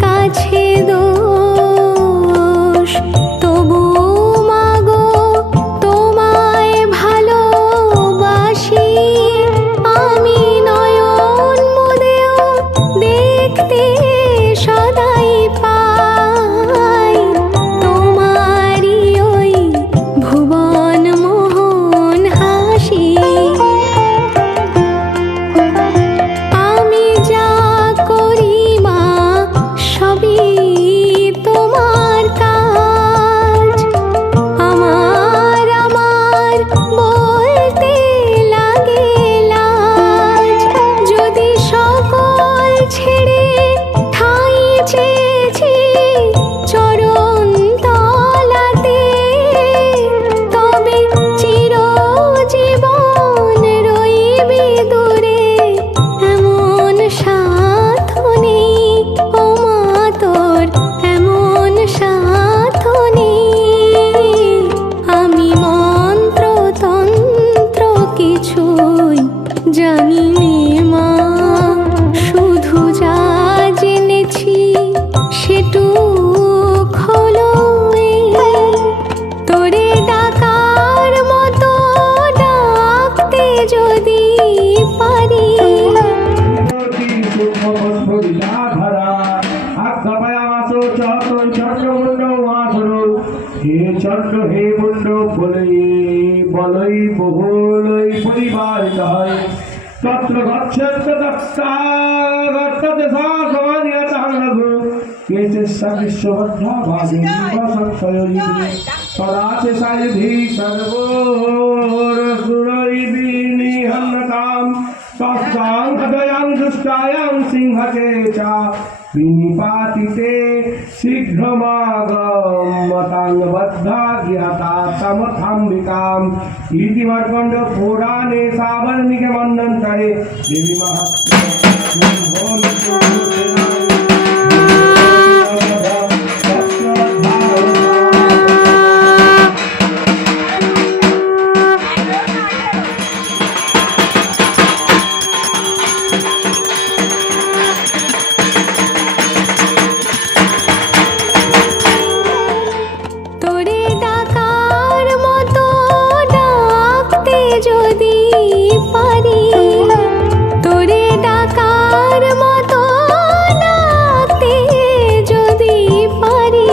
কাছে দোষ তবু মাগো তোমায় ভালোবাসি আমি নয়ন মুদেও দেখতে সদাই পাই তোমারই ওই ভুবন মোহন হাসি আমি যা করি মা সবই তোমার কাজ আমার বলতে লাগে লাজ যদি সকল ছেড়ে ঠাঁই চেয়েছি চরণ তলাতে তবে চিরজীবন রইবি দূরে এমন সাধনে ও মা তোর এমন সাধনে আমি মন্ত্র তন্ত্র কিছুই জানি নে মা শুধু যা জেনেছি সেটুক হলো এই তোরে ডাকার মতো ডাকতে যদি পারি চন্দ্র হে মুন্ড বলই বলই বহুলই পরিবার হয় তত্র গচ্ছন্ত দত্তা সমানিয়তাহু কেচস্য বিশ্ববদ্ধা ভাগে সংশয়ী তদাচে সাইধি সর্বোর সুরৈবি নিহন্নতাম তস্যাং হৃদয়াং দুষ্টায়াং সিংহকে চ বিনিপাতিতে শীঘ্রমাগমতাং বদ্ধা জ্ঞাতা তমথাম্বিকাম ইতি মার্কণ্ড পুরাণে সাবর্ণিকে মন্বন্তরে দেবী তোরে ডাকার মতো ডাকতে যদি পারি তোরে ডাকার মতো ডাকতে যদি পারি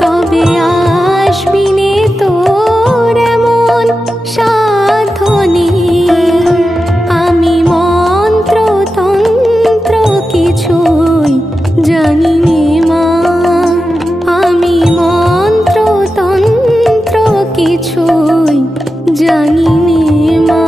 তবে আসবি নে তোর এমন সাধনে আমি মন্ত্র তন্ত্র কিছুই জানি নে মা আমি মন্ত্র তন্ত্র কিছুই জানি নে মা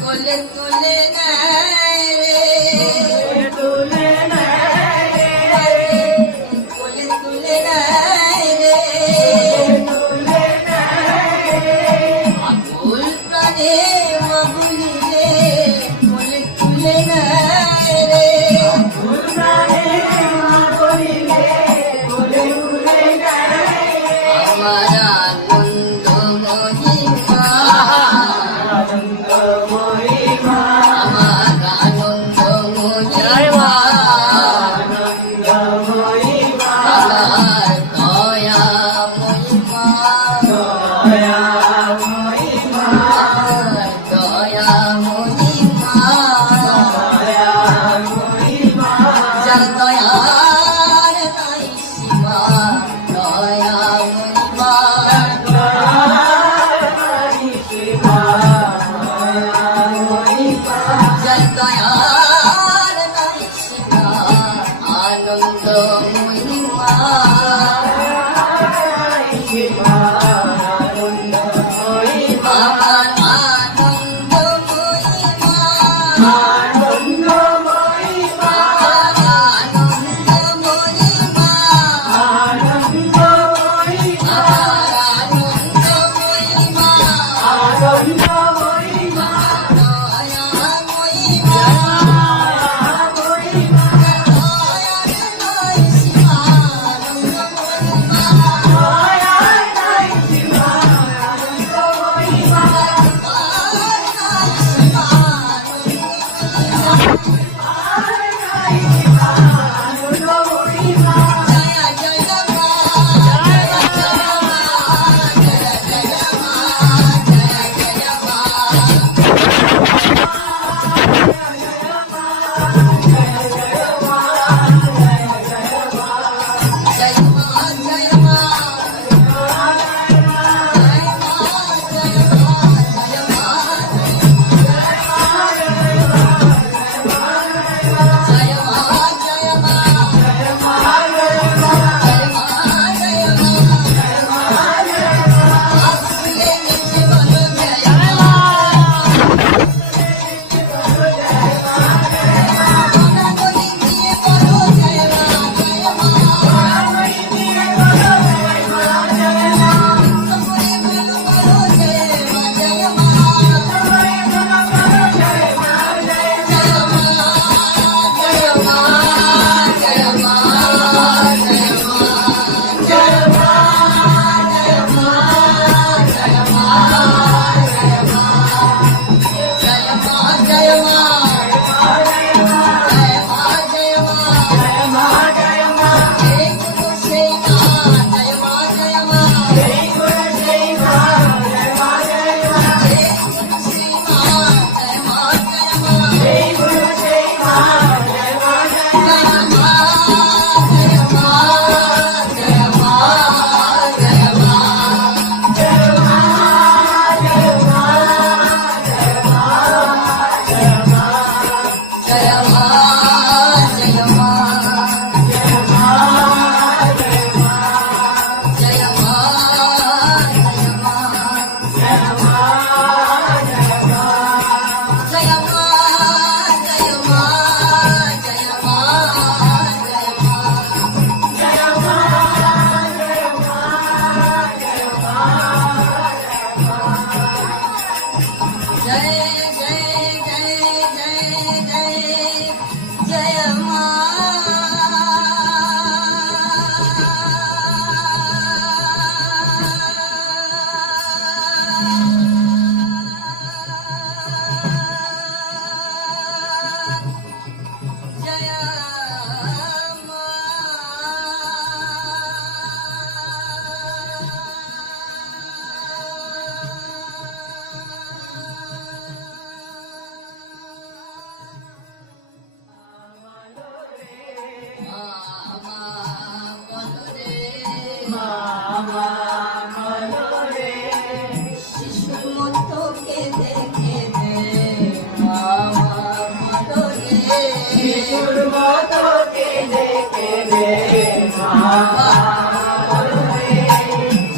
কোলে তুলে নেয় রে তুলে নেয় রে কোলে তুলে নেয় রে তুলে নেয় রে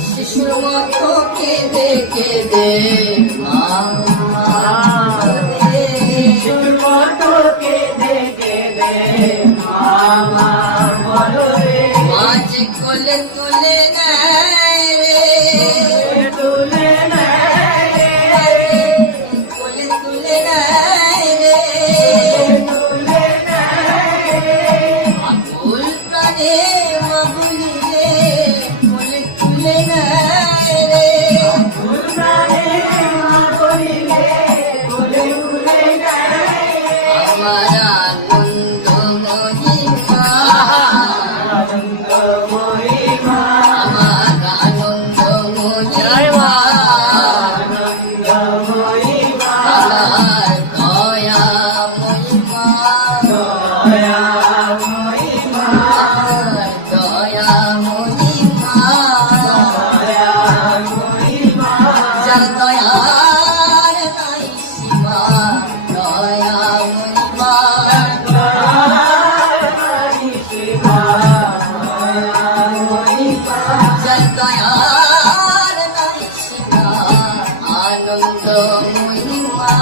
শিশুর মতো কেঁদে কেঁদে শিশুর মতো কেঁদে কেঁদে মাঝে কোলে তুলে নেয় রে তুলে নেয় রে কোলে তুলে নেয় রে তুলে নেয় রে আকুল প্রাণে মাগুলি রে কোলে তুলে নেয় রে আকুল প্রাণে মাগুলি রে কোলে তুলে নেয় আমার আনন্দ মহিমা আমার মহিমা